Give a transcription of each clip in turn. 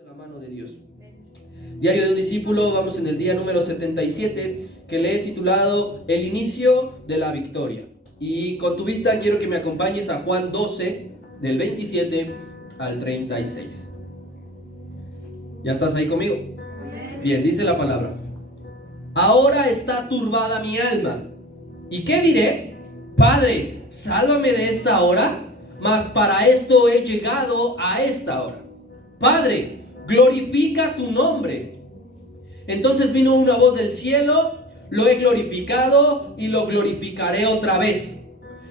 de la mano de Dios. Diario de un discípulo, vamos en el día número 77, que le he titulado El inicio de la victoria. Y con tu vista quiero que me acompañes a Juan 12, del 27 al 36. ¿Ya estás ahí conmigo? Bien, dice la palabra. Ahora está turbada mi alma. ¿Y qué diré? Padre, sálvame de esta hora, mas para esto he llegado a esta hora. Padre, glorifica tu nombre. Entonces vino una voz del cielo: lo he glorificado y lo glorificaré otra vez.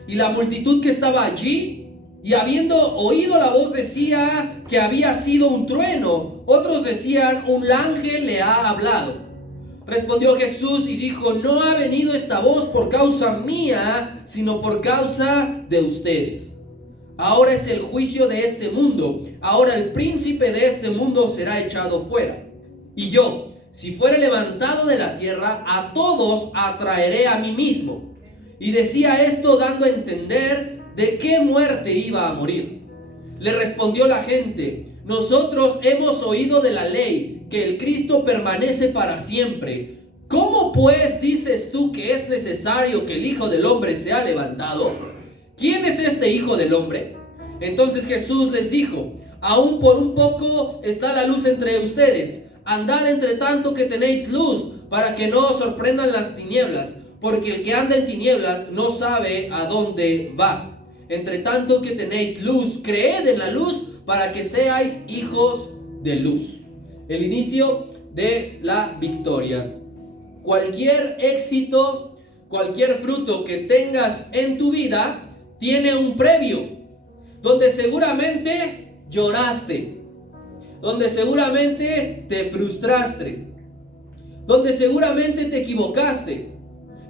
Y la multitud que estaba allí, y habiendo oído la voz, decía que había sido un trueno. Otros decían: un ángel le ha hablado. Respondió Jesús y dijo: no ha venido esta voz por causa mía, sino por causa de ustedes. Ahora es el juicio de este mundo. Ahora el príncipe de este mundo será echado fuera. Y yo, si fuere levantado de la tierra, a todos atraeré a mí mismo. Y decía esto dando a entender de qué muerte iba a morir. Le respondió la gente: nosotros hemos oído de la ley que el Cristo permanece para siempre. ¿Cómo pues dices tú que es necesario que el Hijo del Hombre sea levantado? ¿Quién es este Hijo del Hombre? Entonces Jesús les dijo: aún por un poco está la luz entre ustedes. Andad entre tanto que tenéis luz, para que no os sorprendan las tinieblas, porque el que anda en tinieblas no sabe a dónde va. Entre tanto que tenéis luz, creed en la luz, para que seáis hijos de luz. El inicio de la victoria. Cualquier éxito, cualquier fruto que tengas en tu vida tiene un previo, donde seguramente lloraste, donde seguramente te frustraste, donde seguramente te equivocaste,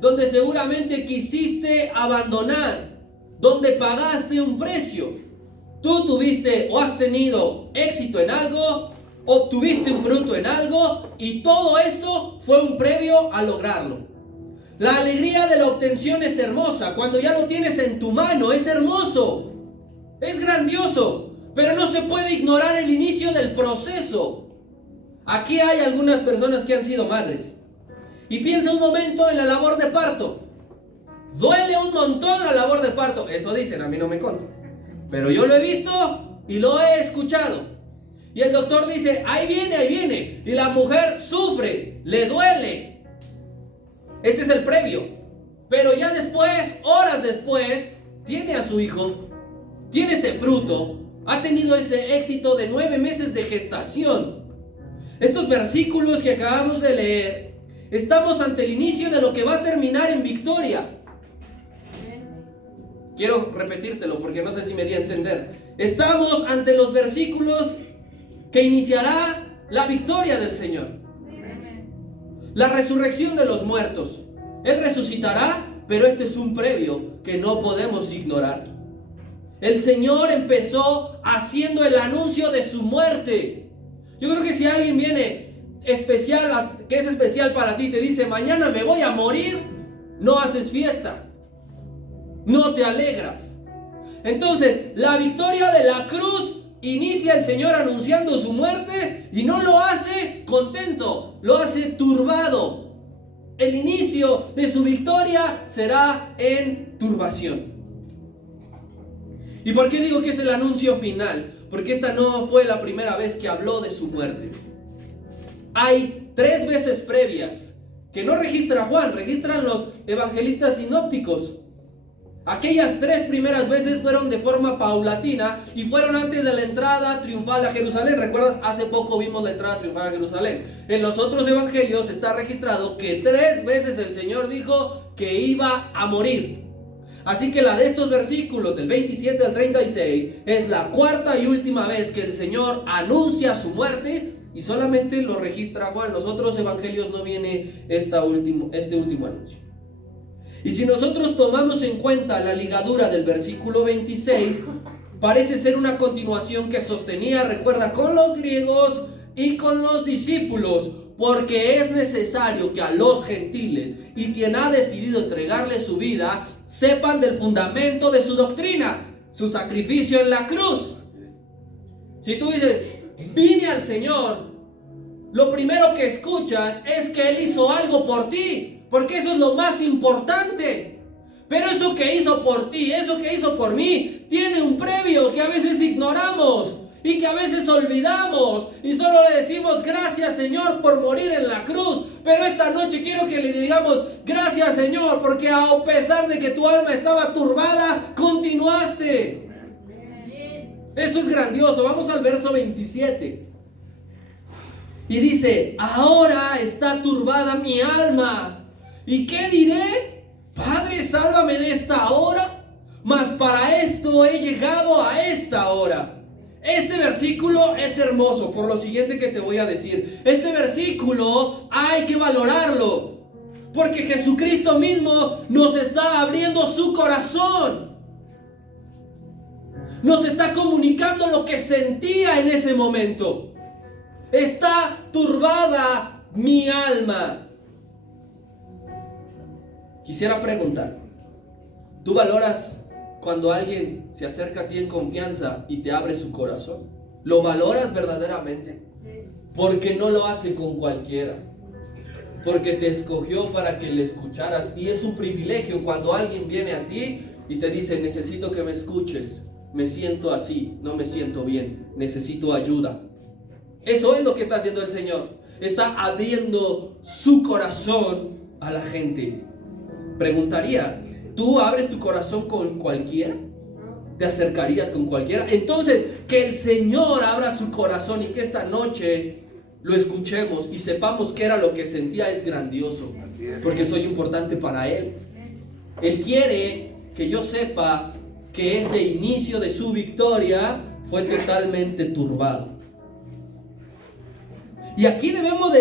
donde seguramente quisiste abandonar, donde pagaste un precio. Tú tuviste o has tenido éxito en algo, obtuviste un fruto en algo, y todo esto fue un previo a lograrlo. La alegría de la obtención es hermosa. Cuando ya lo tienes en tu mano, es hermoso, es grandioso, pero no se puede ignorar el inicio del proceso. Aquí hay algunas personas que han sido madres, y piensa un momento en la labor de parto. Duele un montón la labor de parto. Eso dicen, a mí no me consta, pero yo lo he visto y lo he escuchado. Y el doctor dice: ahí viene. Y la mujer sufre, le duele. Ese es el previo. Pero ya después, horas después, tiene a su hijo, tiene ese fruto, ha tenido ese éxito de 9 meses de gestación. Estos versículos que acabamos de leer, estamos ante el inicio de lo que va a terminar en victoria. Quiero repetírtelo porque no sé si me di a entender. Estamos ante los versículos que iniciará la victoria del Señor. La resurrección de los muertos. Él resucitará, pero este es un previo que no podemos ignorar. El Señor empezó haciendo el anuncio de su muerte. Yo creo que si alguien viene especial, que es especial para ti, te dice: mañana me voy a morir, no haces fiesta, no te alegras. Entonces, la victoria de la cruz inicia el Señor anunciando su muerte, y no lo hace contento, lo hace turbado. El inicio de su victoria será en turbación. ¿Y por qué digo que es el anuncio final? Porque esta no fue la primera vez que habló de su muerte. Hay 3 veces previas que no registra Juan, registran los evangelistas sinópticos. Aquellas 3 primeras veces fueron de forma paulatina y fueron antes de la entrada triunfal a Jerusalén. ¿Recuerdas? Hace poco vimos la entrada triunfal a Jerusalén. En los otros evangelios está registrado que 3 veces el Señor dijo que iba a morir. Así que la de estos versículos, del 27 al 36, es la 4ª y última vez que el Señor anuncia su muerte, y solamente lo registra Juan. En los otros evangelios no viene este último anuncio. Y si nosotros tomamos en cuenta la ligadura del versículo 26, parece ser una continuación que sostenía, recuerda, con los griegos y con los discípulos, porque es necesario que a los gentiles y quien ha decidido entregarle su vida sepan del fundamento de su doctrina, su sacrificio en la cruz. Si tú dices: vine al Señor, lo primero que escuchas es que Él hizo algo por ti, porque eso es lo más importante. Pero eso que hizo por ti, eso que hizo por mí, tiene un previo que a veces ignoramos y que a veces olvidamos y solo le decimos gracias, Señor, por morir en la cruz. Pero esta noche quiero que le digamos gracias, Señor, porque a pesar de que tu alma estaba turbada, continuaste. Eso es grandioso. Vamos al verso 27. Y dice: ahora está turbada mi alma. ¿Y qué diré? Padre, sálvame de esta hora. Mas para esto he llegado a esta hora. Este versículo es hermoso por lo siguiente que te voy a decir. Este versículo hay que valorarlo, porque Jesucristo mismo nos está abriendo su corazón. Nos está comunicando lo que sentía en ese momento. Está turbada mi alma. Quisiera preguntar, ¿tú valoras cuando alguien se acerca a ti en confianza y te abre su corazón? ¿Lo valoras verdaderamente? Porque no lo hace con cualquiera. Porque te escogió para que le escucharas. Y es un privilegio cuando alguien viene a ti y te dice: necesito que me escuches. Me siento así, no me siento bien. Necesito ayuda. Eso es lo que está haciendo el Señor. Está abriendo su corazón a la gente. Preguntaría: ¿tú abres tu corazón con cualquiera? ¿Te acercarías con cualquiera? Entonces, que el Señor abra su corazón y que esta noche lo escuchemos y sepamos qué era lo que sentía es grandioso. Porque soy importante para Él. Él quiere que yo sepa que ese inicio de su victoria fue totalmente turbado. Y aquí debemos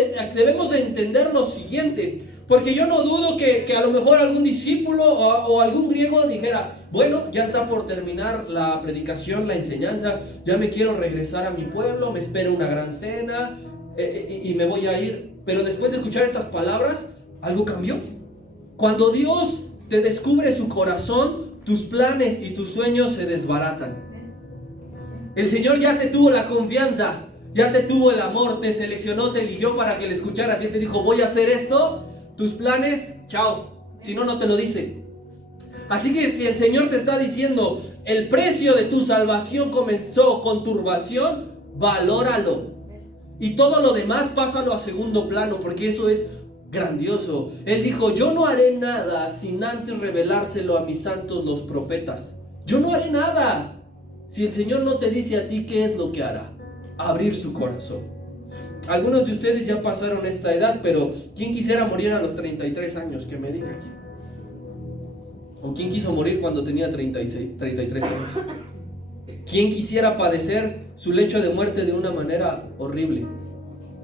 de entender lo siguiente. Porque yo no dudo que a lo mejor algún discípulo o algún griego dijera: bueno, ya está por terminar la predicación, la enseñanza, ya me quiero regresar a mi pueblo, me espera una gran cena y me voy a ir. Pero después de escuchar estas palabras, algo cambió. Cuando Dios te descubre su corazón, tus planes y tus sueños se desbaratan. El Señor ya te tuvo la confianza, ya te tuvo el amor, te seleccionó, te eligió para que le escucharas y te dijo: voy a hacer esto. Tus planes, chao. Si no, no te lo dice. Así que si el Señor te está diciendo: el precio de tu salvación comenzó con turbación, valóralo. Y todo lo demás, pásalo a segundo plano, porque eso es grandioso. Él dijo: yo no haré nada sin antes revelárselo a mis santos los profetas. Yo no haré nada si el Señor no te dice a ti qué es lo que hará. Abrir su corazón. Algunos de ustedes ya pasaron esta edad, pero ¿quién quisiera morir a los 33 años? Que me diga aquí. ¿O quién quiso morir cuando tenía 33 años? ¿Quién quisiera padecer su lecho de muerte de una manera horrible?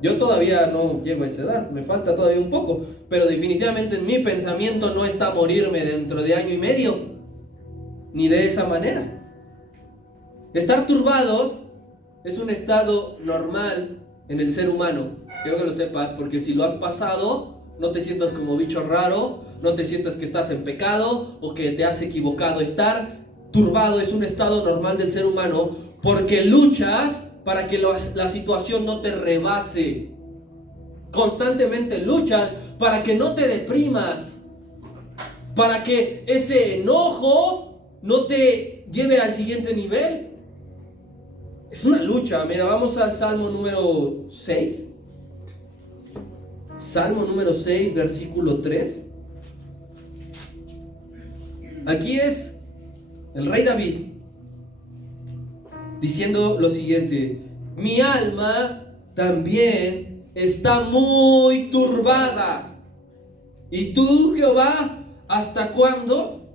Yo todavía no llego a esa edad, me falta todavía un poco, pero definitivamente en mi pensamiento no está morirme dentro de año y medio, ni de esa manera. Estar turbado es un estado normal en el ser humano. Quiero que lo sepas, porque si lo has pasado, no te sientas como bicho raro, no te sientas que estás en pecado o que te has equivocado. Estar turbado es un estado normal del ser humano, porque luchas para que la situación no te rebase. Constantemente luchas para que no te deprimas, para que ese enojo no te lleve al siguiente nivel. Es una lucha. Mira, vamos al Salmo número 6. Salmo número 6, versículo 3. Aquí es el rey David diciendo lo siguiente: mi alma también está muy turbada. ¿Y tú, Jehová, hasta cuándo?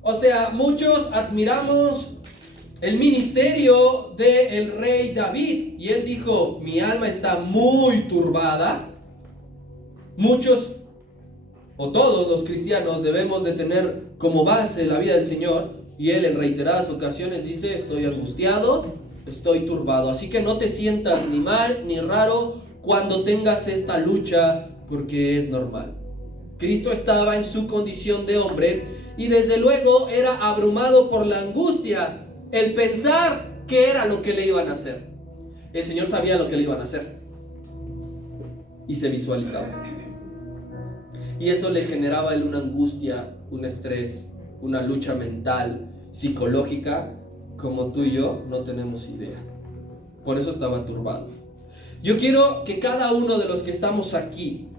O sea, muchos admiramos el ministerio del rey David, y él dijo: mi alma está muy turbada. Muchos, o todos los cristianos, debemos de tener como base la vida del Señor, y él en reiteradas ocasiones dice: estoy angustiado, estoy turbado. Así que no te sientas ni mal ni raro cuando tengas esta lucha, porque es normal. Cristo estaba en su condición de hombre y desde luego era abrumado por la angustia, el pensar qué era lo que le iban a hacer. el Señor sabía lo que le iban a hacer. Y se visualizaba. Y eso le generaba a él una angustia, un estrés, una lucha mental, psicológica, como tú y yo no tenemos idea. Por eso estaba turbado. Yo quiero que cada uno de los que estamos aquí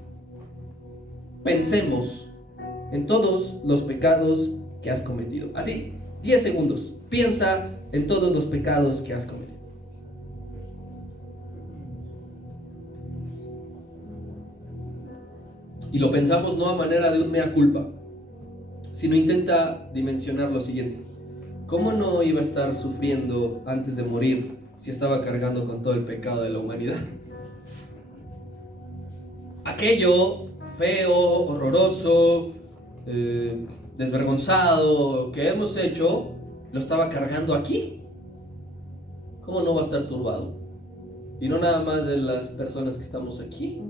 pensemos en todos los pecados que has cometido. Así, 10 segundos. Piensa en todos los pecados que has cometido. Y lo pensamos no a manera de un mea culpa, sino intenta dimensionar lo siguiente. ¿Cómo no iba a estar sufriendo antes de morir si estaba cargando con todo el pecado de la humanidad? Aquello feo, horroroso, desvergonzado que hemos hecho, lo estaba cargando aquí. ¿Cómo no va a estar turbado? Y no nada más de las personas que estamos aquí,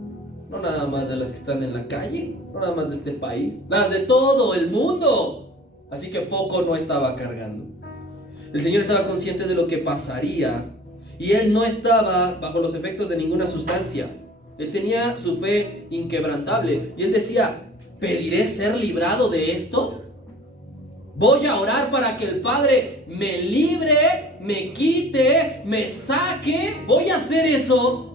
no nada más de las que están en la calle, no nada más de este país, las de todo el mundo. Así que poco no estaba cargando. El Señor estaba consciente de lo que pasaría y Él no estaba bajo los efectos de ninguna sustancia. Él tenía su fe inquebrantable y Él decía, ¿pediré ser librado de esto? Voy a orar para que el Padre me libre, me quite, me saque. Voy a hacer eso.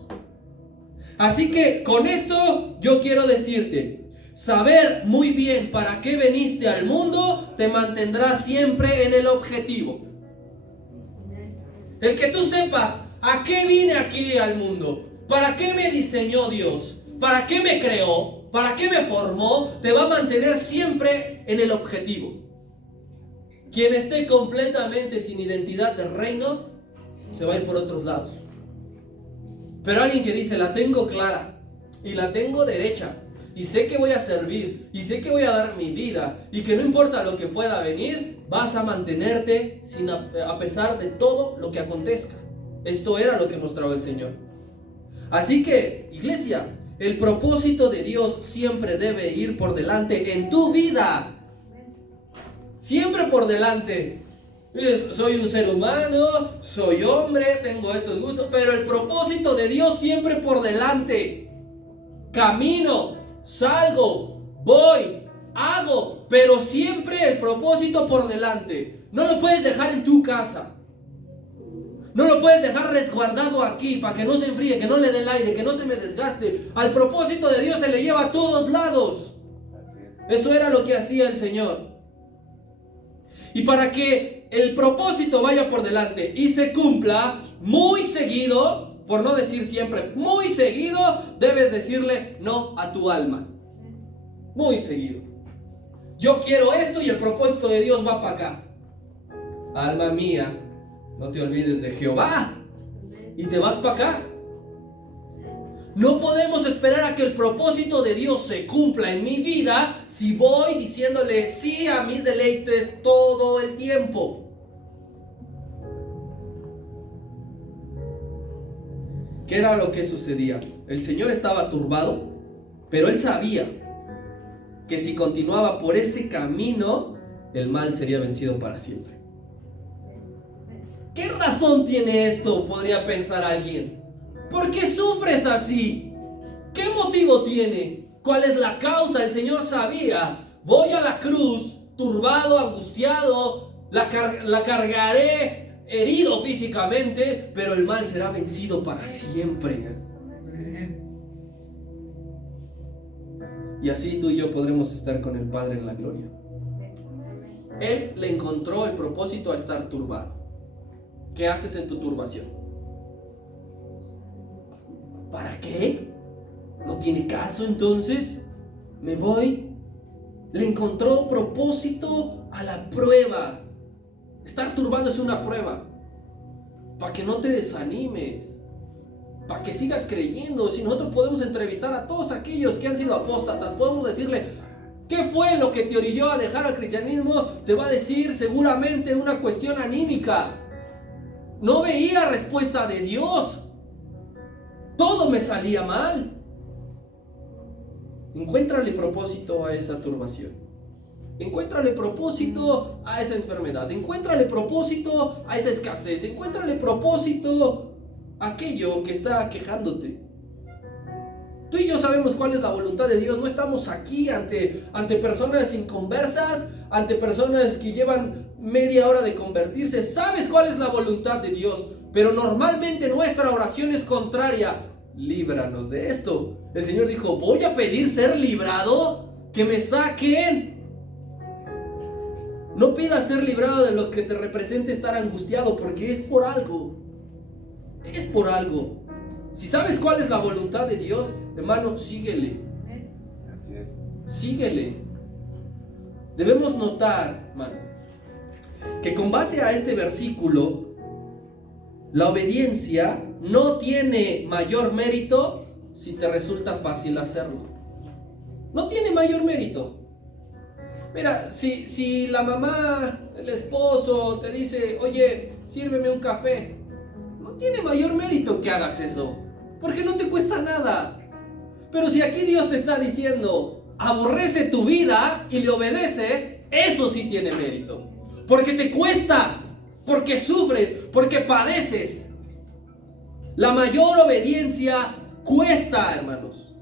Así que con esto yo quiero decirte, saber muy bien para qué viniste al mundo te mantendrá siempre en el objetivo. El que tú sepas a qué vine aquí al mundo, para qué me diseñó Dios, para qué me creó, para qué me formó, te va a mantener siempre en el objetivo. Quien esté completamente sin identidad del reino se va a ir por otros lados. Pero alguien que dice, la tengo clara y la tengo derecha y sé que voy a servir y sé que voy a dar mi vida y que no importa lo que pueda venir, vas a mantenerte a pesar de todo lo que acontezca. Esto era lo que mostraba el Señor. Así que, iglesia, el propósito de Dios siempre debe ir por delante en tu vida. Siempre por delante. Soy un ser humano, soy hombre, tengo estos gustos, pero el propósito de Dios siempre por delante. Camino, salgo, voy, hago, pero siempre el propósito por delante. No lo puedes dejar en tu casa. No lo puedes dejar resguardado aquí para que no se enfríe, que no le dé el aire, que no se me desgaste. Al propósito de Dios se le lleva a todos lados. Eso era lo que hacía el Señor. Y para que el propósito vaya por delante y se cumpla, muy seguido, por no decir siempre, muy seguido, debes decirle no a tu alma. Muy seguido. Yo quiero esto y el propósito de Dios va para acá. Alma mía, no te olvides de Jehová y te vas para acá. No podemos esperar a que el propósito de Dios se cumpla en mi vida si voy diciéndole sí a mis deleites todo el tiempo. ¿Qué era lo que sucedía? El Señor estaba turbado, pero Él sabía que si continuaba por ese camino, el mal sería vencido para siempre. ¿Qué razón tiene esto? Podría pensar alguien. ¿Por qué sufres así? ¿Qué motivo tiene? ¿Cuál es la causa? El Señor sabía. Voy a la cruz, turbado, angustiado, la cargaré herido físicamente, pero el mal será vencido para siempre. Y así tú y yo podremos estar con el Padre en la gloria. Él le encontró el propósito a estar turbado. ¿Qué haces en tu turbación? ¿Para qué? ¿No tiene caso entonces? ¿Me voy? Le encontró propósito a la prueba. Estar turbado es una prueba. Para que no te desanimes. Para que sigas creyendo. Si nosotros podemos entrevistar a todos aquellos que han sido apóstatas, podemos decirle, ¿qué fue lo que te orilló a dejar al cristianismo? Te va a decir seguramente una cuestión anímica. No veía respuesta de Dios. Todo me salía mal. Encuéntrale propósito a esa turbación. Encuéntrale propósito a esa enfermedad. Encuéntrale propósito a esa escasez. Encuéntrale propósito aquello que está quejándote. Tú y yo sabemos cuál es la voluntad de Dios. No estamos aquí ante personas inconversas, ante personas que llevan media hora de convertirse. Sabes cuál es la voluntad de Dios, pero normalmente nuestra oración es contraria. Líbranos de esto. El Señor dijo, voy a pedir ser librado, que me saquen. No pidas ser librado de lo que te represente estar angustiado, porque es por algo. Es por algo. Si sabes cuál es la voluntad de Dios, hermano, síguele. Así es. Síguele. Debemos notar, hermano, que con base a este versículo, la obediencia no tiene mayor mérito si te resulta fácil hacerlo. No tiene mayor mérito. Mira, si la mamá, el esposo te dice, oye, sírveme un café, no tiene mayor mérito que hagas eso, porque no te cuesta nada. Pero si aquí Dios te está diciendo, aborrece tu vida y le obedeces, eso sí tiene mérito. Porque te cuesta, porque sufres, porque padeces. La mayor obediencia cuesta, hermanos.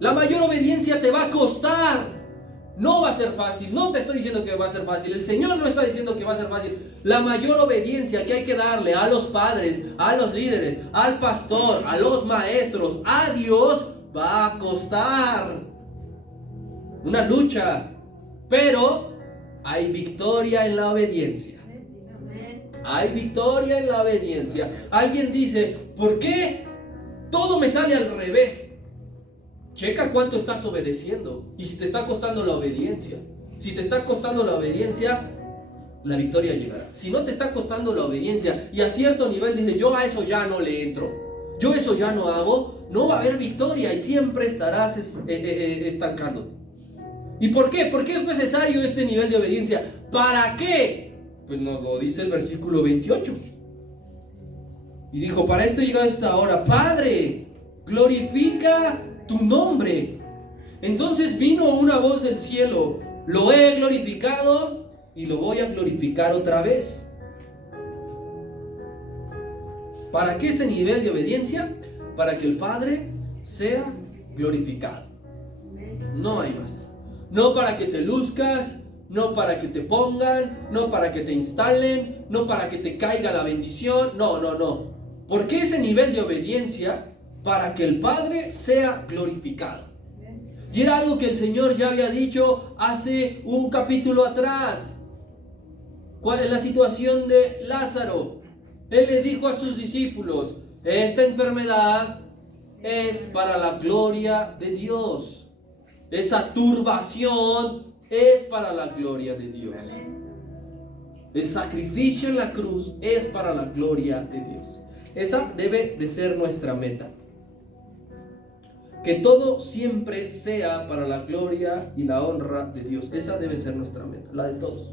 La mayor obediencia te va a costar. No va a ser fácil, no te estoy diciendo que va a ser fácil, el Señor no está diciendo que va a ser fácil. La mayor obediencia que hay que darle a los padres, a los líderes, al pastor, a los maestros, a Dios, va a costar. Una lucha, pero hay victoria en la obediencia. Hay victoria en la obediencia. Alguien dice, ¿por qué todo me sale al revés? Checa cuánto estás obedeciendo y si te está costando la obediencia. Si te está costando la obediencia, la victoria llegará. Si no te está costando la obediencia y a cierto nivel dices, yo a eso ya no le entro, yo eso ya no hago, no va a haber victoria y siempre estarás estancándote. ¿Y por qué? ¿Por qué es necesario este nivel de obediencia? ¿Para qué? Pues nos lo dice el versículo 28. Y dijo, para esto llega esta hora, Padre, glorifica tu nombre. Entonces vino una voz del cielo, lo he glorificado y lo voy a glorificar otra vez. ¿Para qué ese nivel de obediencia? Para que el Padre sea glorificado. No hay más. No para que te luzcas, no para que te pongan, no para que te instalen, no para que te caiga la bendición. No. ¿Por qué ese nivel de obediencia? Para que el Padre sea glorificado. Y era algo que el Señor ya había dicho hace un capítulo atrás. ¿Cuál es la situación de Lázaro? Él le dijo a sus discípulos, esta enfermedad es para la gloria de Dios. Esa turbación es para la gloria de Dios. El sacrificio en la cruz es para la gloria de Dios. Esa debe de ser nuestra meta. Que todo siempre sea para la gloria y la honra de Dios. Esa debe ser nuestra meta, la de todos.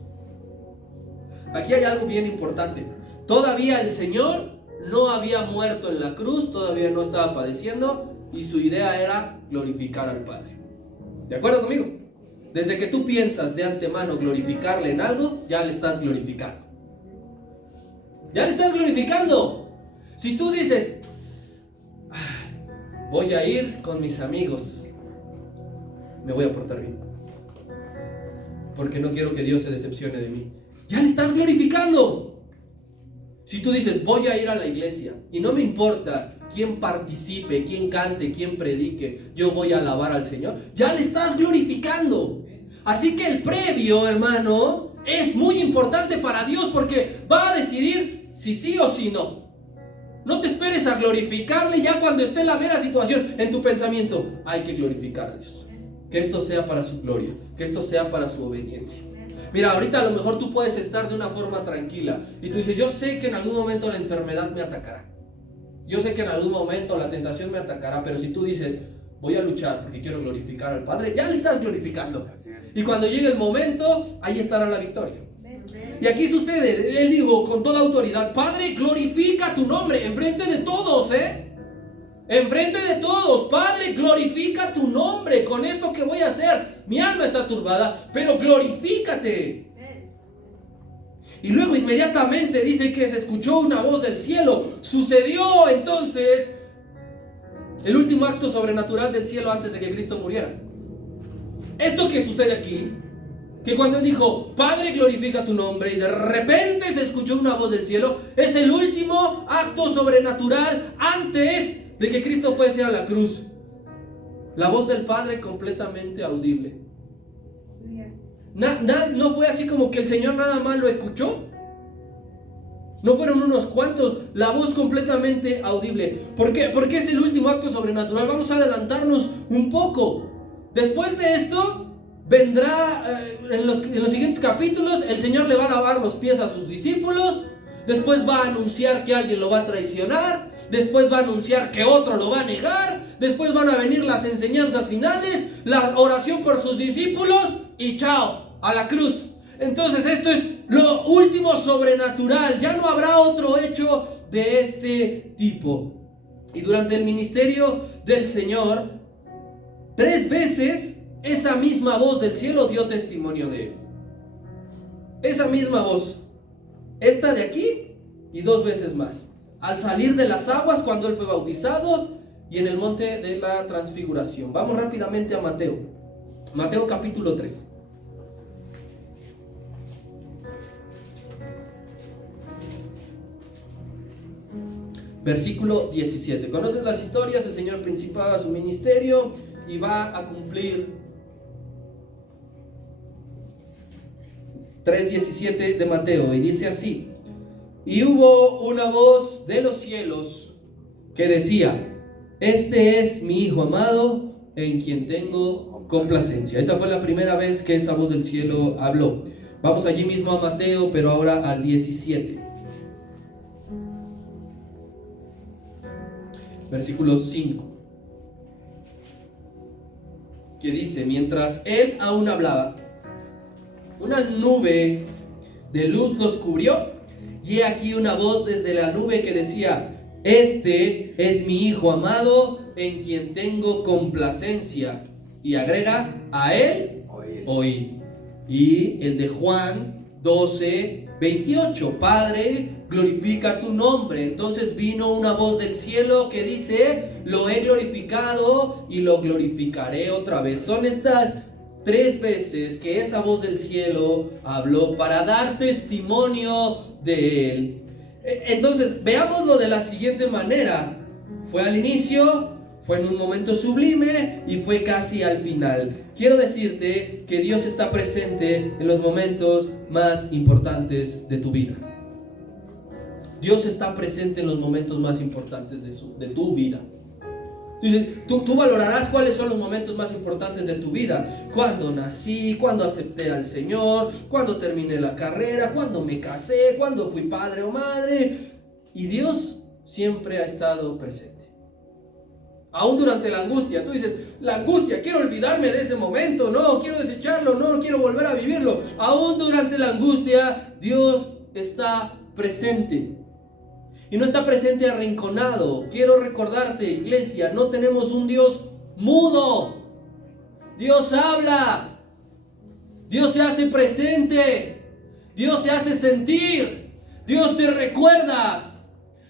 Aquí hay algo bien importante. Todavía el Señor no había muerto en la cruz, todavía no estaba padeciendo, y su idea era glorificar al Padre. ¿De acuerdo conmigo? Desde que tú piensas de antemano glorificarle en algo, ya le estás glorificando. Ya le estás glorificando. Si tú dices, voy a ir con mis amigos, me voy a portar bien, porque no quiero que Dios se decepcione de mí, ya le estás glorificando. Si tú dices, voy a ir a la iglesia y no me importa quién participe, quién cante, quién predique, yo voy a alabar al Señor, ya le estás glorificando. Así que el previo, hermano, es muy importante para Dios, porque va a decidir si sí o si no. No te esperes a glorificarle ya cuando esté la mera situación en tu pensamiento. Hay que glorificar a Dios. Que esto sea para su gloria, que esto sea para su obediencia. Mira, ahorita a lo mejor tú puedes estar de una forma tranquila y tú dices, yo sé que en algún momento la enfermedad me atacará. Yo sé que en algún momento la tentación me atacará, pero si tú dices, voy a luchar porque quiero glorificar al Padre, ya le estás glorificando. Y cuando llegue el momento, ahí estará la victoria. Y aquí sucede, él dijo con toda autoridad, Padre, glorifica tu nombre, enfrente de todos, enfrente de todos, Padre, glorifica tu nombre con esto que voy a hacer. Mi alma está turbada, pero glorifícate. Y luego inmediatamente dice que se escuchó una voz del cielo. Sucedió entonces el último acto sobrenatural del cielo antes de que Cristo muriera. Esto que sucede aquí, que cuando él dijo, Padre, glorifica tu nombre, y de repente se escuchó una voz del cielo, es el último acto sobrenatural antes de que Cristo fuese a la cruz. La voz del Padre completamente audible. No fue así como que el Señor nada más lo escuchó. No fueron unos cuantos, la voz completamente audible. ¿Por qué? Porque es el último acto sobrenatural. Vamos a adelantarnos un poco. Después de esto, vendrá en los siguientes capítulos, el Señor le va a lavar los pies a sus discípulos. Después va a anunciar que alguien lo va a traicionar. Después va a anunciar que otro lo va a negar. Después van a venir las enseñanzas finales, la oración por sus discípulos y chao, a la cruz. Entonces esto es lo último sobrenatural. Ya no habrá otro hecho de este tipo. Y durante el ministerio del Señor, 3 veces esa misma voz del cielo dio testimonio de él. Esa misma voz. Esta de aquí y 2 veces más. Al salir de las aguas cuando él fue bautizado y en el monte de la transfiguración. Vamos rápidamente a Mateo. Mateo capítulo 3. Versículo 17. Conoces las historias, el Señor principaba su ministerio y va a cumplir 3:17 de Mateo, y dice así: y hubo una voz de los cielos que decía, este es mi Hijo amado, en quien tengo complacencia. Esa fue la primera vez que esa voz del cielo habló. Vamos allí mismo a Mateo, pero ahora al 17. Versículo 5, que dice, mientras él aún hablaba, una nube de luz los cubrió, y he aquí una voz desde la nube que decía, este es mi Hijo amado, en quien tengo complacencia. Y agrega, a él oíd. Y el de Juan 12:28, Padre, glorifica tu nombre. Entonces vino una voz del cielo que dice, lo he glorificado y lo glorificaré otra vez. Son estas 3 veces que esa voz del cielo habló para dar testimonio de él. Entonces veámoslo de la siguiente manera. Fue al inicio, fue en un momento sublime y fue casi al final. Quiero decirte que Dios está presente en los momentos más importantes de tu vida. Dios está presente en los momentos más importantes de tu vida. Entonces, tú valorarás cuáles son los momentos más importantes de tu vida. Cuando nací, cuando acepté al Señor, cuando terminé la carrera, cuando me casé, cuando fui padre o madre. Y Dios siempre ha estado presente. Aún durante la angustia, tú dices, la angustia, quiero olvidarme de ese momento, no, quiero desecharlo, no quiero volver a vivirlo. Aún durante la angustia, Dios está presente. Y no está presente arrinconado. Quiero recordarte, iglesia, no tenemos un Dios mudo. Dios habla. Dios se hace presente. Dios se hace sentir. Dios te recuerda.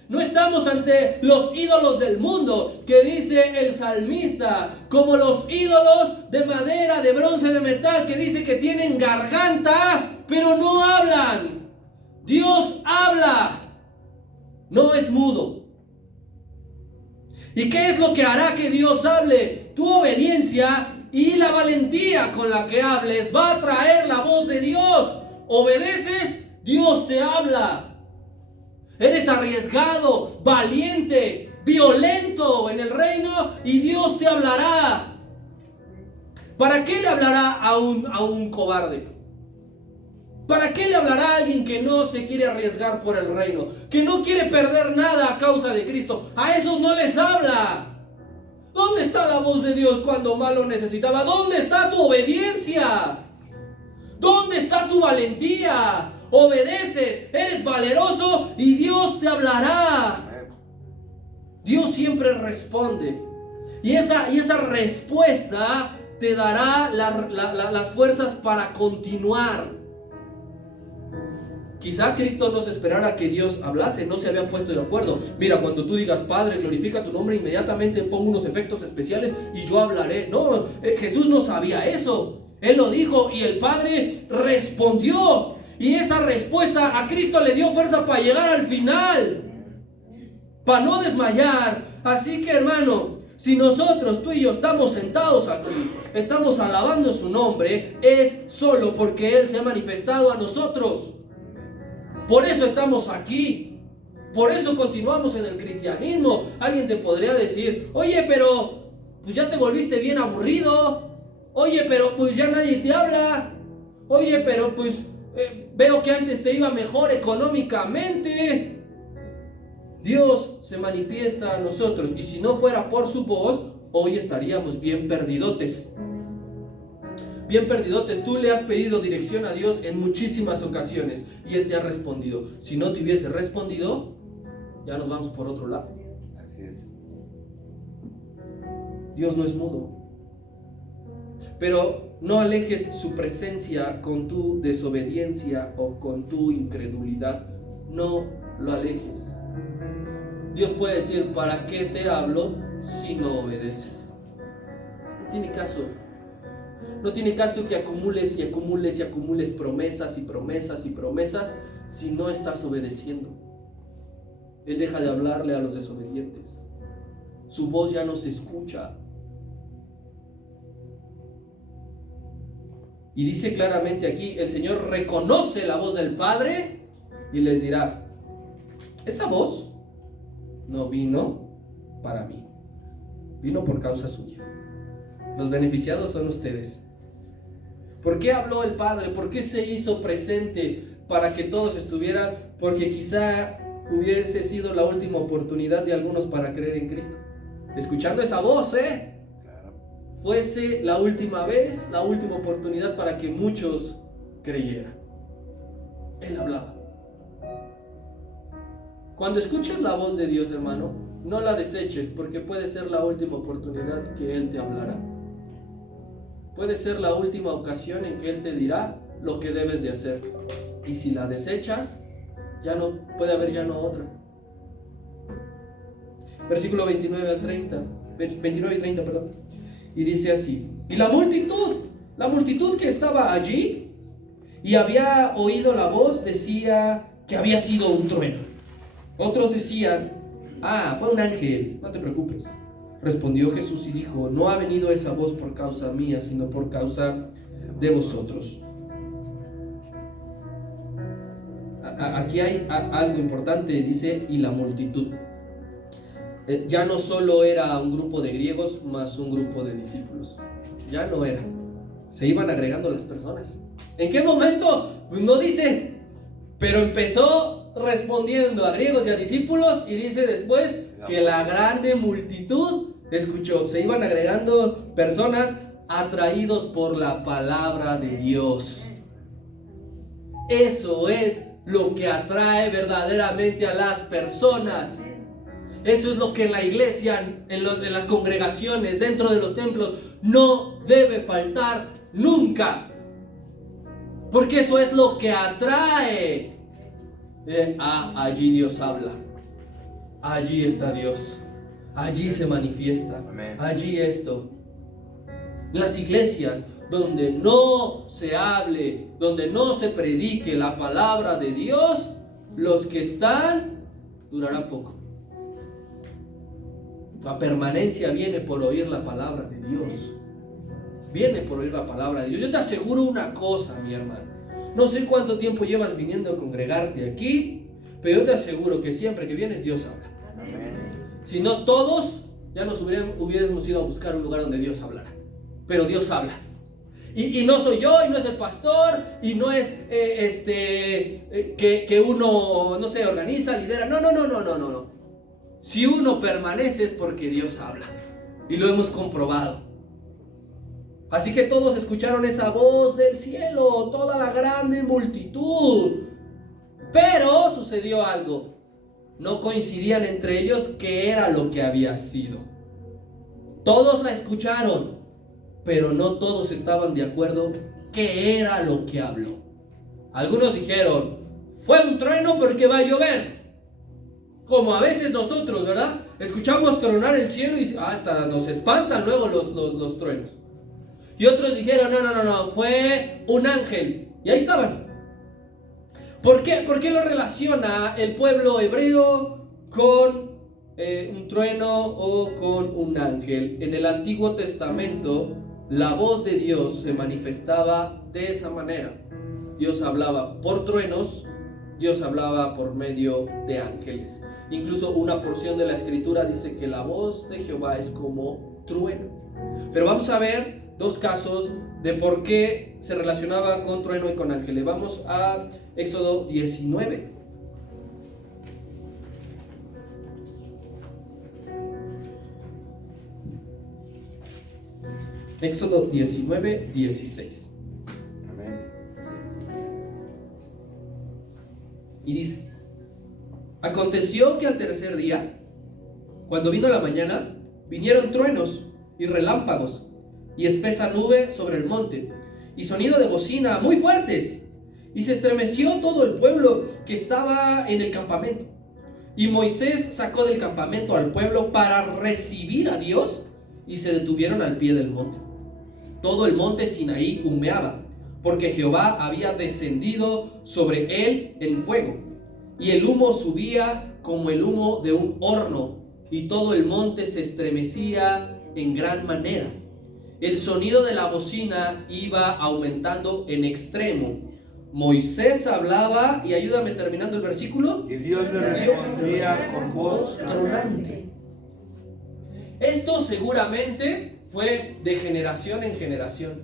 No estamos ante los ídolos del mundo, que dice el salmista, como los ídolos de madera, de bronce, de metal, que dice que tienen garganta, pero no hablan. Dios habla. No es mudo. ¿Y qué es lo que hará que Dios hable? Tu obediencia y la valentía con la que hables va a traer la voz de Dios. Obedeces, Dios te habla. Eres arriesgado, valiente, violento en el reino y Dios te hablará. ¿Para qué le hablará a un cobarde? ¿Para qué le hablará a alguien que no se quiere arriesgar por el reino? Que no quiere perder nada a causa de Cristo. A esos no les habla. ¿Dónde está la voz de Dios cuando más lo necesitaba? ¿Dónde está tu obediencia? ¿Dónde está tu valentía? Obedeces, eres valeroso y Dios te hablará. Dios siempre responde. Y esa respuesta te dará las fuerzas para continuar. Quizá Cristo no se esperara que Dios hablase, no se habían puesto de acuerdo. Mira, cuando tú digas, Padre, glorifica tu nombre, inmediatamente pongo unos efectos especiales y yo hablaré. No, Jesús no sabía eso. Él lo dijo y el Padre respondió. Y esa respuesta a Cristo le dio fuerza para llegar al final, para no desmayar. Así que, hermano, si nosotros, tú y yo, estamos sentados aquí, estamos alabando su nombre, es solo porque Él se ha manifestado a nosotros. Por eso estamos aquí. Por eso continuamos en el cristianismo. Alguien te podría decir, oye, pero pues ya te volviste bien aburrido. Oye, pero pues ya nadie te habla. Oye, pero pues veo que antes te iba mejor económicamente. Dios se manifiesta a nosotros, y si no fuera por su voz, hoy estaríamos bien perdidotes. Bien perdidotes. Tú le has pedido dirección a Dios en muchísimas ocasiones y Él te ha respondido. Si no te hubiese respondido, ya nos vamos por otro lado. Así es. Dios no es mudo. Pero no alejes su presencia con tu desobediencia o con tu incredulidad. No lo alejes. Dios puede decir, ¿para qué te hablo si no obedeces? No tiene caso. No tiene caso que acumules y acumules y acumules promesas y promesas y promesas si no estás obedeciendo. Él deja de hablarle a los desobedientes. Su voz ya no se escucha. Y dice claramente aquí, el Señor reconoce la voz del Padre y les dirá, esa voz no vino para mí, vino por causa suya. Los beneficiados son ustedes. ¿Por qué habló el Padre? ¿Por qué se hizo presente para que todos estuvieran? Porque quizá hubiese sido la última oportunidad de algunos para creer en Cristo. Escuchando esa voz, fuese la última vez, la última oportunidad para que muchos creyeran. Él hablaba. Cuando escuches la voz de Dios, hermano, no la deseches, porque puede ser la última oportunidad que Él te hablará. Puede ser la última ocasión en que Él te dirá lo que debes de hacer. Y si la desechas, ya no puede haber ya no otra. Versículo 29 y 30, perdón. Y dice así: y la multitud que estaba allí y había oído la voz, decía que había sido un trueno. Otros decían, fue un ángel, no te preocupes. Respondió Jesús y dijo, no ha venido esa voz por causa mía, sino por causa de vosotros. Aquí hay algo importante, dice, y la multitud. Ya no solo era un grupo de griegos más un grupo de discípulos. Ya no era. Se iban agregando las personas. ¿En qué momento? Pues no dice, pero empezó respondiendo a griegos y a discípulos, y dice después que la grande multitud escuchó. Se iban agregando personas atraídos por la palabra de Dios. Eso es lo que atrae verdaderamente a las personas. Eso es lo que en la iglesia, en las congregaciones, dentro de los templos, no debe faltar nunca. Porque eso es lo que atrae. Allí Dios habla. Allí está Dios. Allí se manifiesta. Amén. Allí esto. Las iglesias donde no se hable, donde no se predique la palabra de Dios, los que están durarán poco. La permanencia viene por oír la palabra de Dios. Viene por oír la palabra de Dios. Yo te aseguro una cosa, mi hermano. No sé cuánto tiempo llevas viniendo a congregarte aquí, pero yo te aseguro que siempre que vienes Dios habla. Amén. Si no todos, ya nos hubiéramos ido a buscar un lugar donde Dios hablara. Pero Dios habla. Y no soy yo, y no es el pastor, y no es que uno, no sé, organiza, lidera. No. Si uno permanece es porque Dios habla. Y lo hemos comprobado. Así que todos escucharon esa voz del cielo, toda la grande multitud. Pero sucedió algo. No coincidían entre ellos qué era lo que había sido. Todos la escucharon, pero no todos estaban de acuerdo qué era lo que habló. Algunos dijeron, fue un trueno porque va a llover. Como a veces nosotros, ¿verdad? Escuchamos tronar el cielo y hasta nos espantan luego los truenos. Y otros dijeron, no, fue un ángel. Y ahí estaban. ¿Por qué lo relaciona el pueblo hebreo con un trueno o con un ángel? En el Antiguo Testamento, la voz de Dios se manifestaba de esa manera. Dios hablaba por truenos, Dios hablaba por medio de ángeles. Incluso una porción de la Escritura dice que la voz de Jehová es como trueno. Pero vamos a ver dos casos de por qué se relacionaba con trueno y con ángeles. Vamos a Éxodo 19. Éxodo 19, 16. Amén. Y dice: aconteció que al tercer día, cuando vino la mañana, vinieron truenos y relámpagos y espesa nube sobre el monte y sonido de bocina muy fuertes, y se estremeció todo el pueblo que estaba en el campamento. Y Moisés sacó del campamento al pueblo para recibir a Dios, y se detuvieron al pie del monte. Todo el monte Sinaí humeaba, porque Jehová había descendido sobre él en fuego, y el humo subía como el humo de un horno, y todo el monte se estremecía en gran manera. El sonido de la bocina iba aumentando en extremo. Moisés hablaba, y ayúdame terminando el versículo. Y Dios le respondía con voz tronante. Esto seguramente fue de generación en generación,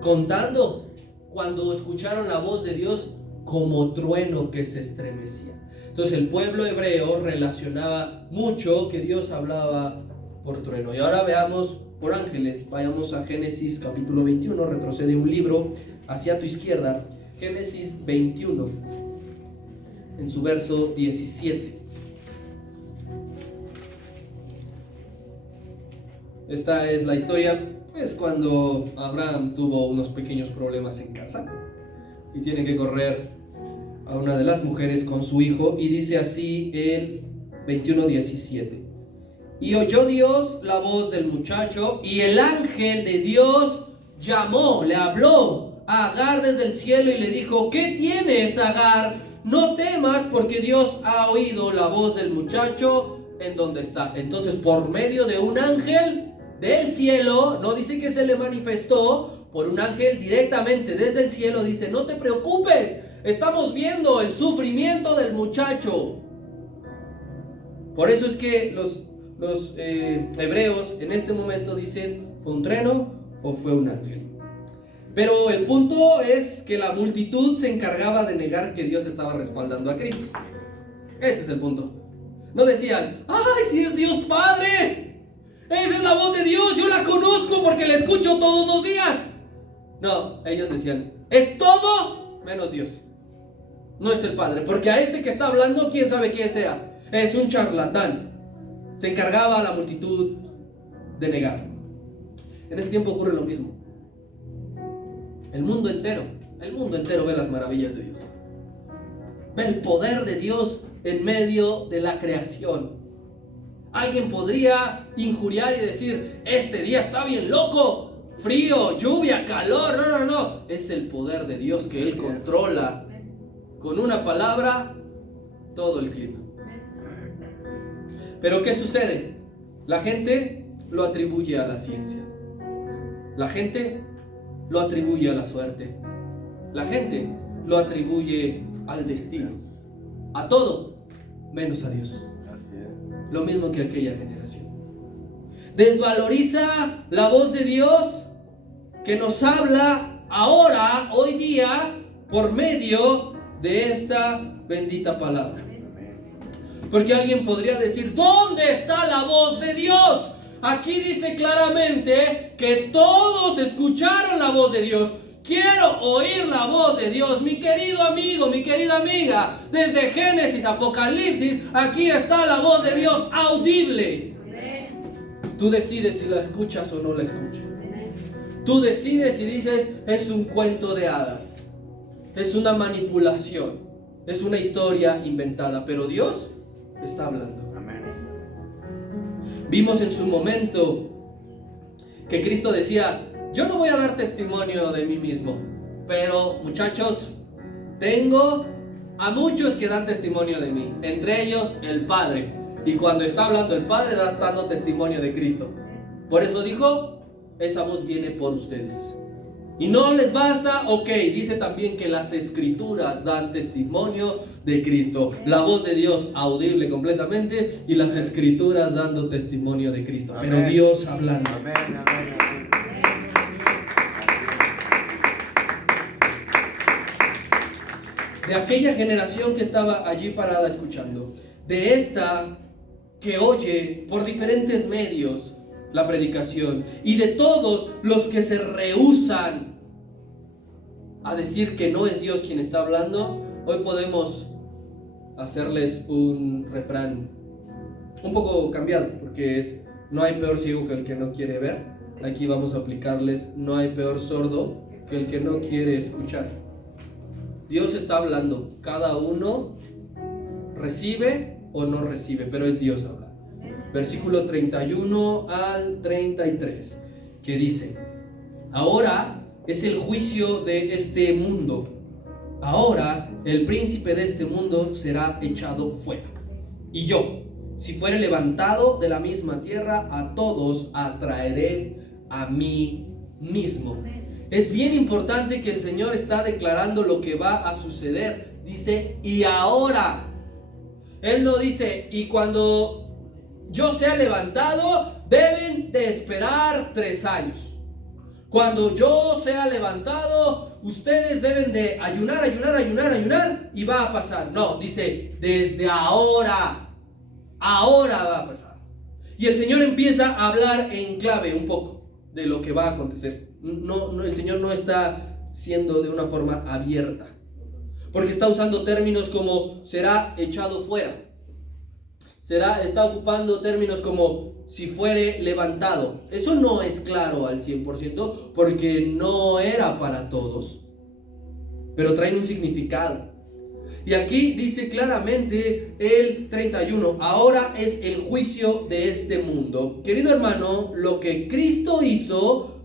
contando cuando escucharon la voz de Dios como trueno que se estremecía. Entonces el pueblo hebreo relacionaba mucho que Dios hablaba por trueno. Y ahora veamos por ángeles. Vayamos a Génesis capítulo 21, retrocede un libro hacia tu izquierda. Génesis 21, en su verso 17. Esta es la historia, pues, cuando Abraham tuvo unos pequeños problemas en casa y tiene que correr a una de las mujeres con su hijo, y dice así el 21:17: y oyó Dios la voz del muchacho, y el ángel de Dios llamó, le habló a Agar desde el cielo y le dijo: ¿qué tienes, Agar? No temas, porque Dios ha oído la voz del muchacho en donde está. Entonces, por medio de un ángel del cielo, no dice que se le manifestó, por un ángel directamente desde el cielo, dice: no te preocupes, estamos viendo el sufrimiento del muchacho. Por eso es que los hebreos en este momento dicen: ¿fue un trueno o fue un ángel? Pero el punto es que la multitud se encargaba de negar que Dios estaba respaldando a Cristo. Ese es el punto. No decían: ¡ay, sí es Dios Padre! Esa es la voz de Dios, yo la conozco porque la escucho todos los días. No, ellos decían: es todo menos Dios. No es el Padre, porque a este que está hablando, quién sabe quién sea, es un charlatán. Se encargaba a la multitud de negar. En este tiempo ocurre lo mismo. El mundo entero ve las maravillas de Dios. Ve el poder de Dios en medio de la creación. Alguien podría injuriar y decir: este día está bien loco, frío, lluvia, calor. No. Es el poder de Dios que Él controla con una palabra todo el clima. Pero ¿qué sucede? La gente lo atribuye a la ciencia. La gente lo atribuye a la suerte. La gente lo atribuye al destino. A todo, menos a Dios. Lo mismo que aquella generación. Desvaloriza la voz de Dios que nos habla ahora, hoy día, por medio de esta bendita palabra. Porque alguien podría decir: ¿dónde está la voz de Dios? Aquí dice claramente que todos escucharon la voz de Dios. Quiero oír la voz de Dios. Mi querido amigo, mi querida amiga, desde Génesis, Apocalipsis, aquí está la voz de Dios audible. Tú decides si la escuchas o no la escuchas. Tú decides si dices: es un cuento de hadas, es una manipulación, es una historia inventada, pero Dios está hablando. Amén. Vimos en su momento que Cristo decía: yo no voy a dar testimonio de mí mismo, pero muchachos, tengo a muchos que dan testimonio de mí, entre ellos el Padre. Y cuando está hablando el Padre, dando testimonio de Cristo. Por eso dijo: esa voz viene por ustedes. Y no les basta, ok, dice también que las Escrituras dan testimonio de Cristo. La voz de Dios audible completamente y las Escrituras dando testimonio de Cristo. Amén. Pero Dios hablando. Amén, amén, amén. De aquella generación que estaba allí parada escuchando, de esta que oye por diferentes medios la predicación, y de todos los que se rehúsan a decir que no es Dios quien está hablando, hoy podemos hacerles un refrán un poco cambiado, porque es: no hay peor ciego que el que no quiere ver. Aquí vamos a aplicarles: no hay peor sordo que el que no quiere escuchar. Dios está hablando, cada uno recibe o no recibe, pero es Dios hablando. Versículo 31 al 33, que dice: ahora es el juicio de este mundo. Ahora el príncipe de este mundo será echado fuera. Y yo, si fuere levantado de la misma tierra, a todos atraeré a mí mismo. Es bien importante que el Señor está declarando lo que va a suceder. Dice: y ahora. Él no dice: y cuando yo sea levantado, deben de esperar 3 años. Cuando yo sea levantado, ustedes deben de ayunar, y va a pasar. No, dice: desde ahora. Ahora va a pasar. Y el Señor empieza a hablar en clave un poco de lo que va a acontecer. No, el Señor no está siendo de una forma abierta, porque está usando términos como será echado fuera. Está ocupando términos como si fuere levantado. Eso no es claro al 100%, porque no era para todos, pero traen un significado. Y aquí dice claramente el 31: ahora es el juicio de este mundo. Querido hermano, lo que Cristo hizo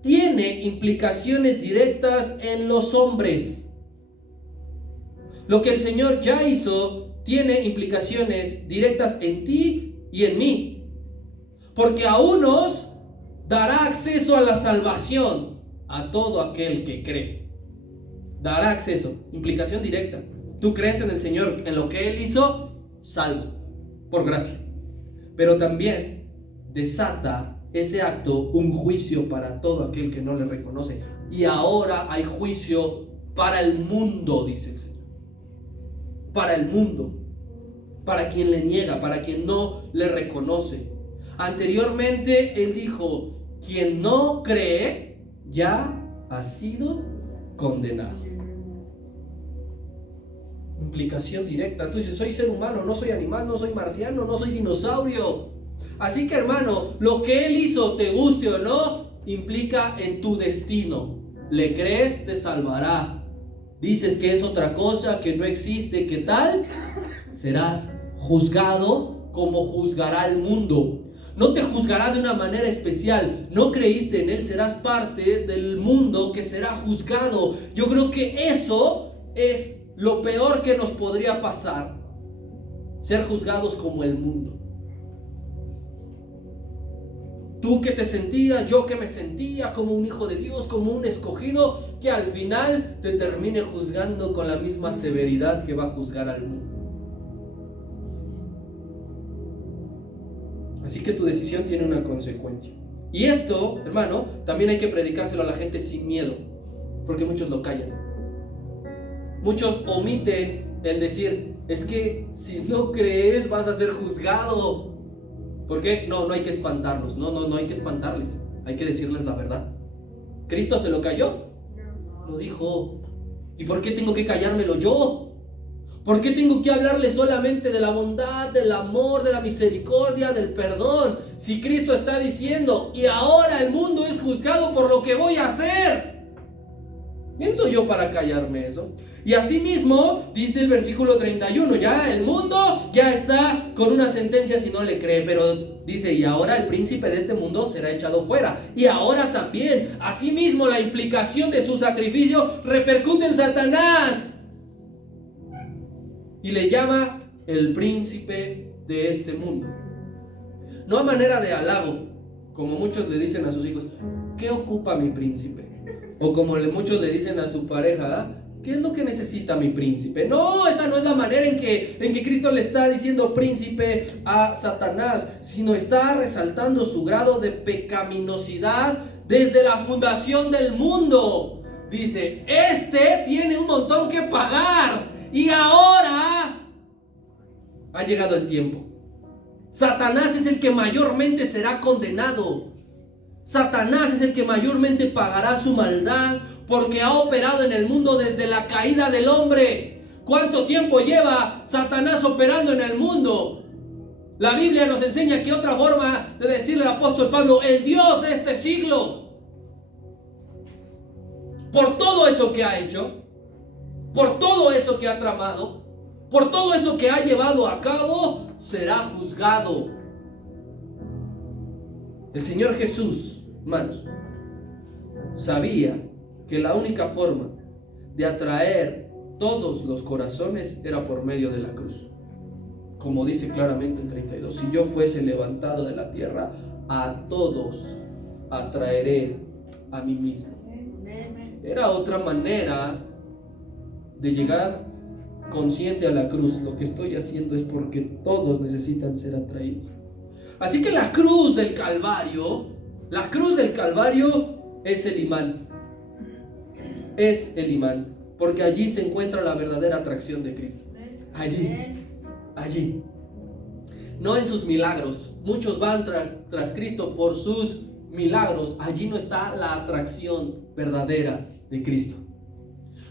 tiene implicaciones directas en los hombres. Lo que el Señor ya hizo tiene implicaciones directas en ti y en mí, porque a unos dará acceso a la salvación, a todo aquel que cree. Dará acceso, implicación directa. Tú crees en el Señor, en lo que Él hizo, salvo, por gracia. Pero también desata ese acto un juicio para todo aquel que no le reconoce. Y ahora hay juicio para el mundo, dice el Señor. Para el mundo, para quien le niega, para quien no le reconoce. Anteriormente Él dijo: quien no cree ya ha sido condenado. Implicación directa. Tú dices: soy ser humano, no soy animal, no soy marciano, no soy dinosaurio. Así que, hermano, lo que Él hizo, te guste o no, implica en tu destino. ¿Le crees? Te salvará. Dices que es otra cosa, que no existe, ¿qué tal? Serás juzgado como juzgará el mundo. No te juzgará de una manera especial. No creíste en Él, serás parte del mundo que será juzgado. Yo creo que eso es lo peor que nos podría pasar: ser juzgados como el mundo. Tú que te sentías, yo que me sentía como un hijo de Dios, como un escogido, que al final te termine juzgando con la misma severidad que va a juzgar al mundo. Así que tu decisión tiene una consecuencia. Y esto, hermano, también hay que predicárselo a la gente sin miedo, porque muchos lo callan. Muchos omiten el decir: es que si no crees vas a ser juzgado. ¿Por qué? No hay que espantarlos. No hay que espantarles. Hay que decirles la verdad. ¿Cristo se lo cayó? Lo dijo. ¿Y por qué tengo que callármelo yo? ¿Por qué tengo que hablarle solamente de la bondad, del amor, de la misericordia, del perdón? Si Cristo está diciendo: y ahora el mundo es juzgado por lo que voy a hacer. ¿Quién soy yo para callarme eso? Y asimismo, dice el versículo 31, ya el mundo ya está con una sentencia si no le cree, pero dice, y ahora el príncipe de este mundo será echado fuera. Y ahora también, asimismo, la implicación de su sacrificio repercute en Satanás. Y le llama el príncipe de este mundo. No a manera de halago, como muchos le dicen a sus hijos, ¿qué ocupa mi príncipe? O como muchos le dicen a su pareja, ¿qué es lo que necesita mi príncipe? No, esa no es la manera en que Cristo le está diciendo príncipe a Satanás, sino está resaltando su grado de pecaminosidad desde la fundación del mundo. Dice, este tiene un montón que pagar y ahora ha llegado el tiempo. Satanás es el que mayormente será condenado. Satanás es el que mayormente pagará su maldad porque ha operado en el mundo desde la caída del hombre. ¿Cuánto tiempo lleva Satanás operando en el mundo? La Biblia nos enseña que otra forma de decirle al apóstol Pablo, el Dios de este siglo. Por todo eso que ha hecho, por todo eso que ha tramado, por todo eso que ha llevado a cabo, será juzgado. El Señor Jesús, hermanos, sabía que la única forma de atraer todos los corazones era por medio de la cruz. Como dice claramente el 32, si yo fuese levantado de la tierra, a todos atraeré a mí mismo. Era otra manera de llegar consciente a la cruz. Lo que estoy haciendo es porque todos necesitan ser atraídos. Así que la cruz del Calvario es el imán. Es el imán, porque allí se encuentra la verdadera atracción de Cristo. Allí. No en sus milagros. Muchos van tras Cristo por sus milagros. Allí no está la atracción verdadera de Cristo.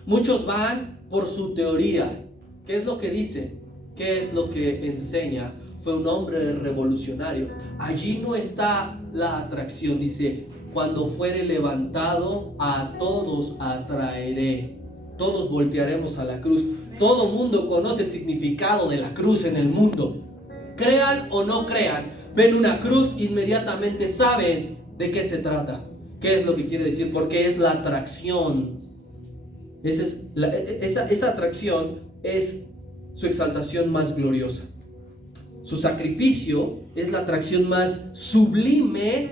Muchos van por su teoría. ¿Qué es lo que dice? ¿Qué es lo que enseña? Fue un hombre revolucionario. Allí no está la atracción. Dice, cuando fuere levantado, a todos atraeré. Todos voltearemos a la cruz. Todo mundo conoce el significado de la cruz en el mundo. Crean o no crean, ven una cruz, inmediatamente saben de qué se trata. ¿Qué es lo que quiere decir? Porque es la atracción. Esa atracción es su exaltación más gloriosa. Su sacrificio es la atracción más sublime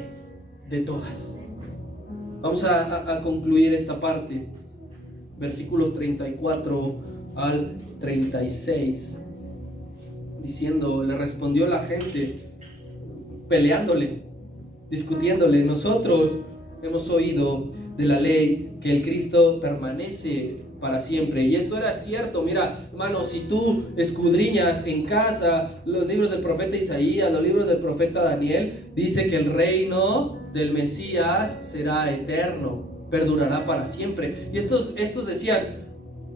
de todas. Vamos a concluir esta parte. Versículos 34 al 36. Diciendo, le respondió la gente, peleándole, discutiéndole. Nosotros hemos oído de la ley que el Cristo permanece para siempre. Y esto era cierto. Mira, hermano, si tú escudriñas en casa los libros del profeta Isaías, los libros del profeta Daniel, dice que el reino del Mesías será eterno, perdurará para siempre. Y estos decían,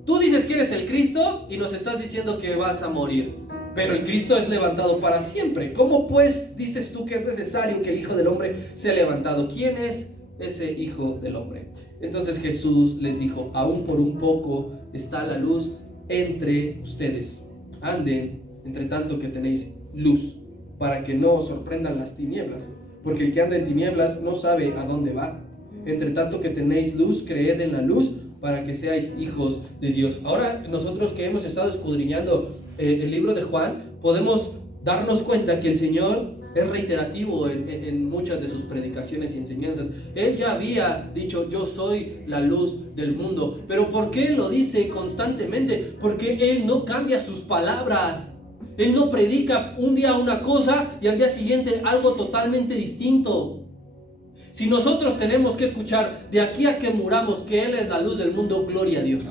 tú dices que eres el Cristo y nos estás diciendo que vas a morir, pero el Cristo es levantado para siempre. ¿Cómo pues dices tú que es necesario que el Hijo del Hombre sea levantado? ¿Quién es ese Hijo del Hombre? Entonces Jesús les dijo, aún por un poco está la luz entre ustedes. Anden entre tanto que tenéis luz, para que no os sorprendan las tinieblas, porque el que anda en tinieblas no sabe a dónde va. Entre tanto que tenéis luz, creed en la luz, para que seáis hijos de Dios. Ahora nosotros que hemos estado escudriñando el libro de Juan, podemos darnos cuenta que el Señor es reiterativo en muchas de sus predicaciones y enseñanzas. Él ya había dicho, yo soy la luz del mundo. Pero ¿por qué lo dice constantemente? Porque Él no cambia sus palabras. Él no predica un día una cosa y al día siguiente algo totalmente distinto. Si nosotros tenemos que escuchar de aquí a que muramos que Él es la luz del mundo, gloria a Dios.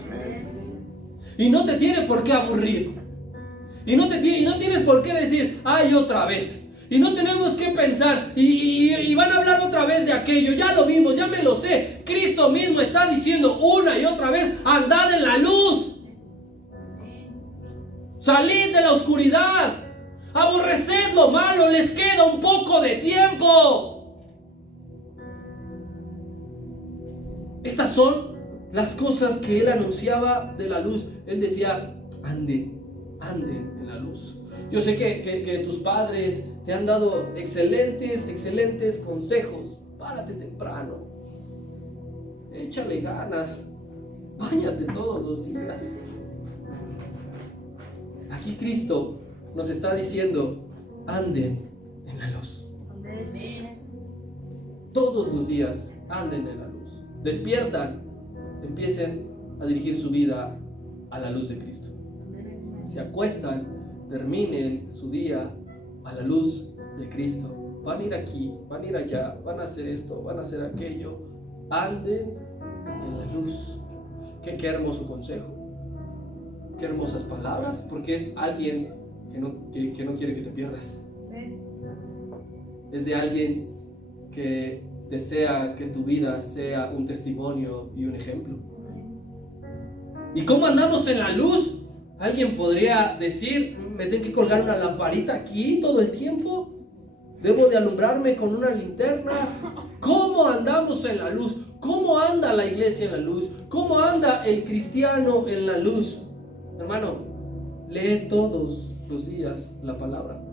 Y no te tiene por qué aburrir. Y no tienes por qué decir, ay, otra vez. Y no tenemos que pensar, y van a hablar otra vez de aquello, ya lo vimos, ya me lo sé. Cristo mismo está diciendo una y otra vez, andad en la luz. Salid de la oscuridad. Aborreced lo malo, les queda un poco de tiempo. Estas son las cosas que él anunciaba de la luz. Él decía, anden en la luz. Yo sé que tus padres te han dado excelentes consejos. Párate temprano, échale ganas, báñate todos los días. Aquí Cristo nos está diciendo, anden en la luz. Todos los días anden en la luz. Despiertan, empiecen a dirigir su vida a la luz de Cristo. Se acuestan, terminen su día a la luz de Cristo. Van a ir aquí, van a ir allá, van a hacer esto, van a hacer aquello. Anden en la luz. Qué hermoso consejo. Qué hermosas palabras, porque es alguien que no quiere que te pierdas. Es de alguien que desea que tu vida sea un testimonio y un ejemplo. ¿Y cómo andamos en la luz? Alguien podría decir, ¿me tengo que colgar una lamparita aquí todo el tiempo? ¿Debo de alumbrarme con una linterna? ¿Cómo andamos en la luz? ¿Cómo anda la iglesia en la luz? ¿Cómo anda el cristiano en la luz? Hermano, lee todos los días la palabra.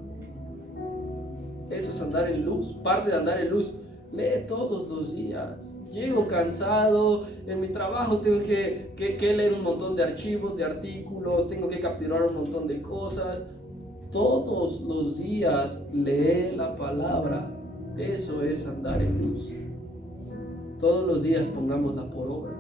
Eso es andar en luz. Parte de andar en luz, lee todos los días. Llego cansado, en mi trabajo tengo que leer un montón de archivos, de artículos, tengo que capturar un montón de cosas. Todos los días lee la palabra. Eso es andar en luz. Todos los días pongámosla por obra.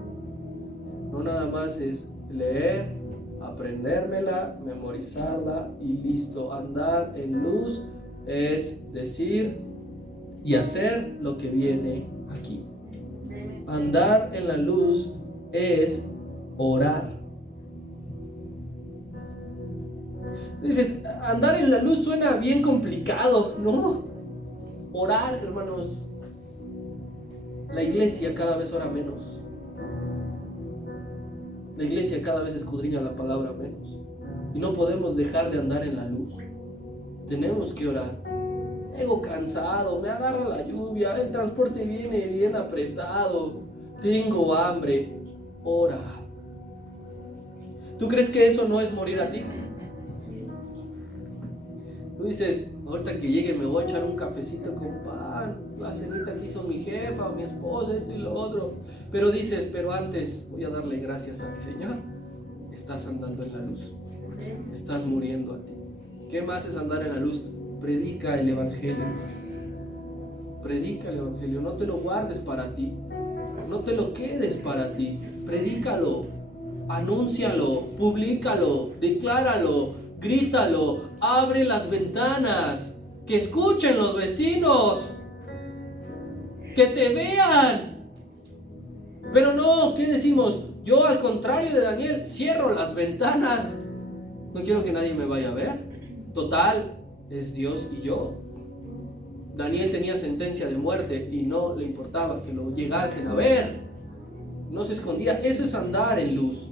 No nada más es leer, aprendérmela, memorizarla y listo. Andar en luz es decir y hacer lo que viene aquí. Andar en la luz es orar. Dices, andar en la luz suena bien complicado, ¿no? Orar, hermanos. La iglesia cada vez ora menos. La iglesia cada vez escudriña la palabra menos. Y no podemos dejar de andar en la luz. Tenemos que orar. Llego cansado, me agarra la lluvia, el transporte viene bien apretado, tengo hambre. Ora. ¿Tú crees que eso no es morir a ti? Tú dices, ahorita que llegue me voy a echar un cafecito con pan, la cenita que hizo mi jefa, mi esposa, esto y lo otro. Pero dices, pero antes voy a darle gracias al Señor. Estás andando en la luz. Estás muriendo a ti. ¿Qué más es andar en la luz? Predica el Evangelio. Predica el Evangelio. No te lo guardes para ti. No te lo quedes para ti. Predícalo. Anúncialo. Publícalo. Decláralo. Grítalo. Abre las ventanas. Que escuchen los vecinos. Que te vean. Pero no, ¿qué decimos? Yo, al contrario de Daniel, cierro las ventanas. No quiero que nadie me vaya a ver. Total, es Dios y yo. Daniel tenía sentencia de muerte y no le importaba que lo llegasen a ver. No se escondía. Eso es andar en luz.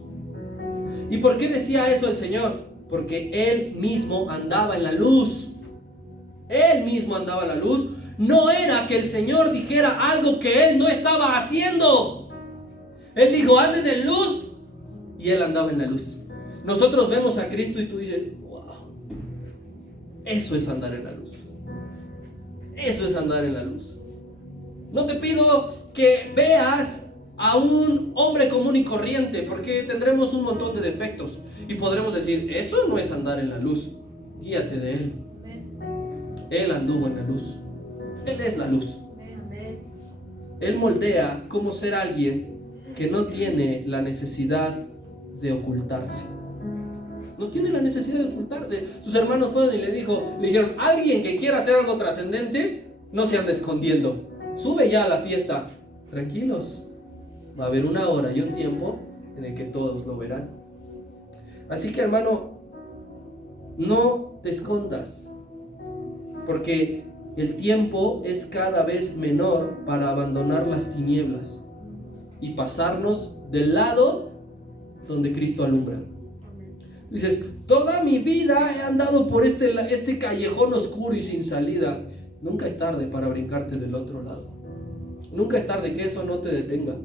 ¿Y por qué decía eso el Señor? Porque Él mismo andaba en la luz. Él mismo andaba en la luz. No era que el Señor dijera algo que Él no estaba haciendo. Él dijo, anden en luz. Y Él andaba en la luz. Nosotros vemos a Cristo y tú dices, wow. Eso es andar en la luz. Eso es andar en la luz. No te pido que veas a un hombre común y corriente, porque tendremos un montón de defectos y podremos decir, eso no es andar en la luz. Guíate de Él. Él anduvo en la luz. Él es la luz. Él moldea cómo ser alguien que no tiene la necesidad de ocultarse. No tiene la necesidad de ocultarse. Sus hermanos fueron y le dijeron, alguien que quiera hacer algo trascendente, no se ande escondiendo. Sube ya a la fiesta. Tranquilos. Va a haber una hora y un tiempo en el que todos lo verán. Así que, hermano, no te escondas. Porque el tiempo es cada vez menor para abandonar las tinieblas y pasarnos del lado donde Cristo alumbra. Dices, toda mi vida he andado por este callejón oscuro y sin salida. Nunca es tarde para brincarte del otro lado. Nunca es tarde, que eso no te detenga.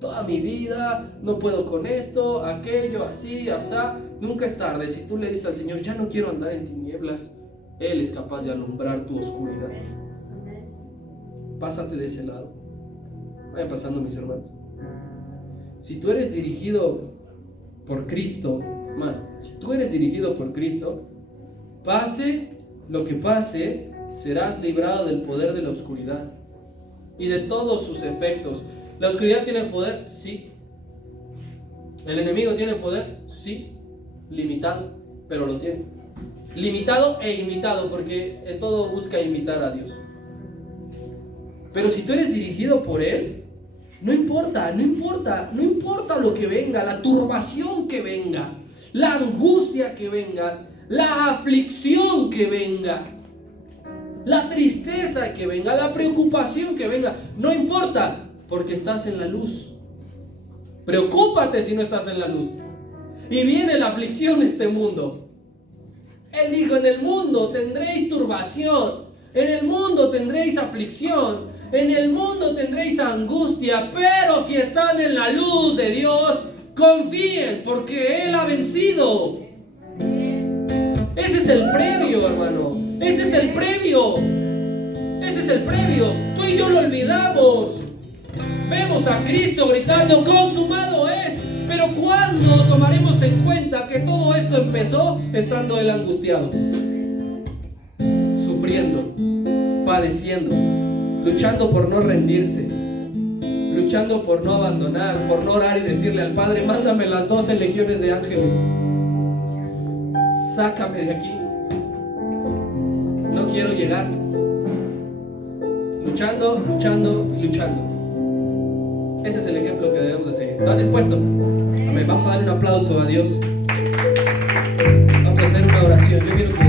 toda mi vida, no puedo con esto, aquello, así, asá. Nunca es tarde. Si tú le dices al Señor, ya no quiero andar en tinieblas, Él es capaz de alumbrar tu oscuridad. Pásate de ese lado. Vayan pasando, mis hermanos. Si tú eres dirigido por Cristo, si tú eres dirigido por Cristo, pase lo que pase, serás librado del poder de la oscuridad y de todos sus efectos. ¿La oscuridad tiene poder? Sí. ¿El enemigo tiene poder? Sí. Limitado, pero lo tiene. Limitado e imitado, porque en todo busca imitar a Dios. Pero si tú eres dirigido por Él, no importa lo que venga, la turbación que venga, la angustia que venga, la aflicción que venga, la tristeza que venga, la preocupación que venga, no importa, porque estás en la luz. Preocúpate si no estás en la luz. Y viene la aflicción de este mundo. Él dijo, en el mundo tendréis turbación, en el mundo tendréis aflicción, en el mundo tendréis angustia, pero si están en la luz de Dios, confíen, porque Él ha vencido. Ese es el premio, hermano. Ese es el premio. Ese es el premio. Tú y yo lo olvidamos. Vemos a Cristo gritando, consumado es. Pero ¿cuándo tomaremos en cuenta que todo esto empezó estando Él angustiado? Sufriendo, padeciendo, luchando por no rendirse, luchando por no abandonar, por no orar y decirle al Padre, mándame las 12 legiones de ángeles. Sácame de aquí. No quiero llegar. Luchando, luchando y luchando. Ese es el ejemplo que debemos de seguir. ¿Estás dispuesto? Amén. Vamos a darle un aplauso a Dios. Vamos a hacer una oración. Yo quiero que